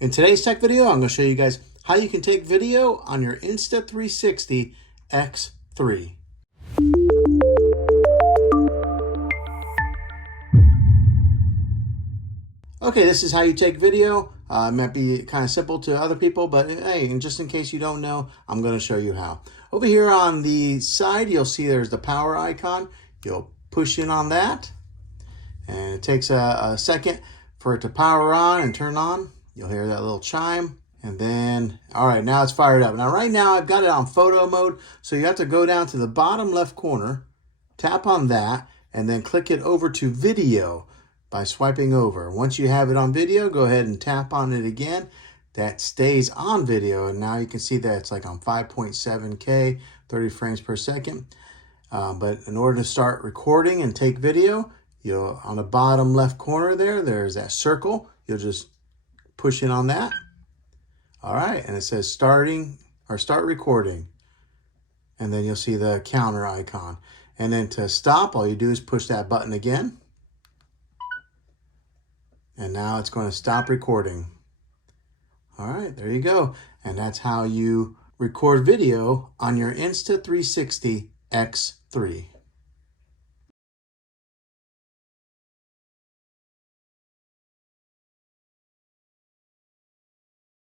In today's tech video, I'm going to show you guys how you can take video on your Insta360 X3. Okay, this is how you take video. It might be kind of simple to other people, but hey, and just in case you don't know, I'm going to show you how. Over here on the side, you'll see there's the power icon. You'll push in on that, and it takes a second for it to power on and turn on. You'll hear that little chime, and then, all right, now it's fired up. Now, right now, I've got it on photo mode, so you have to go down to the bottom left corner, tap on that, and then click it over to video by swiping over. Once you have it on video, go ahead and tap on it again. That stays on video, and now you can see that it's like on 5.7K, 30 frames per second. But in order to start recording and take video, you'll, on the bottom left corner there's that circle. You'll just push in on that. All right, and it says start recording. And then you'll see the counter icon. And then to stop, all you do is push that button again. And now it's going to stop recording. All right, there you go. And that's how you record video on your Insta360 X3.